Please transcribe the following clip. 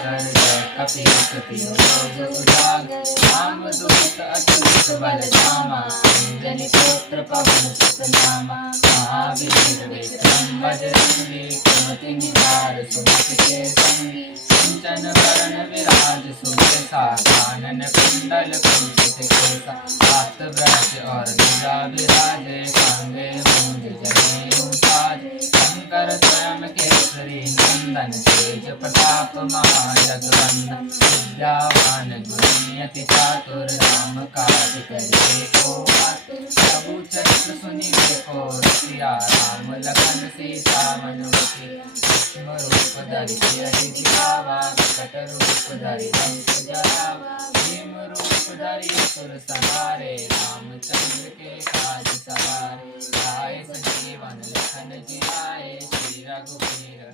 सागर जय कपीसति लोक उजागर रामदूत अतुलित बल धामा अंजनी पुत्र पवन सुत नामा महावीर विक्रम बजरंगी कुमति निवार सुमति के संगी कंचन वरण विराज सुबेसा कानन कुंडल कुंचित केसा हाथ ब्रज और ध्वजा विराजे कांधे मूंज जनेऊ साजे शंकर स्वयं केसरी नंदन तेज प्रताप महाजगवंदन विद्यावान गुणी अति चातुर राम काज करे को आतुर प्रभु चरित्र सुनिए को रसिया राम लखन सीता मन बसिया सूक्ष्म रूप धरि सियहि दिखावा विकट रूप धरि लंक जरावा भीम रूप धरि असुर संहारे रामचंद्र के काज सवारे आए संजीवन लखन जियाए श्री रघुवीर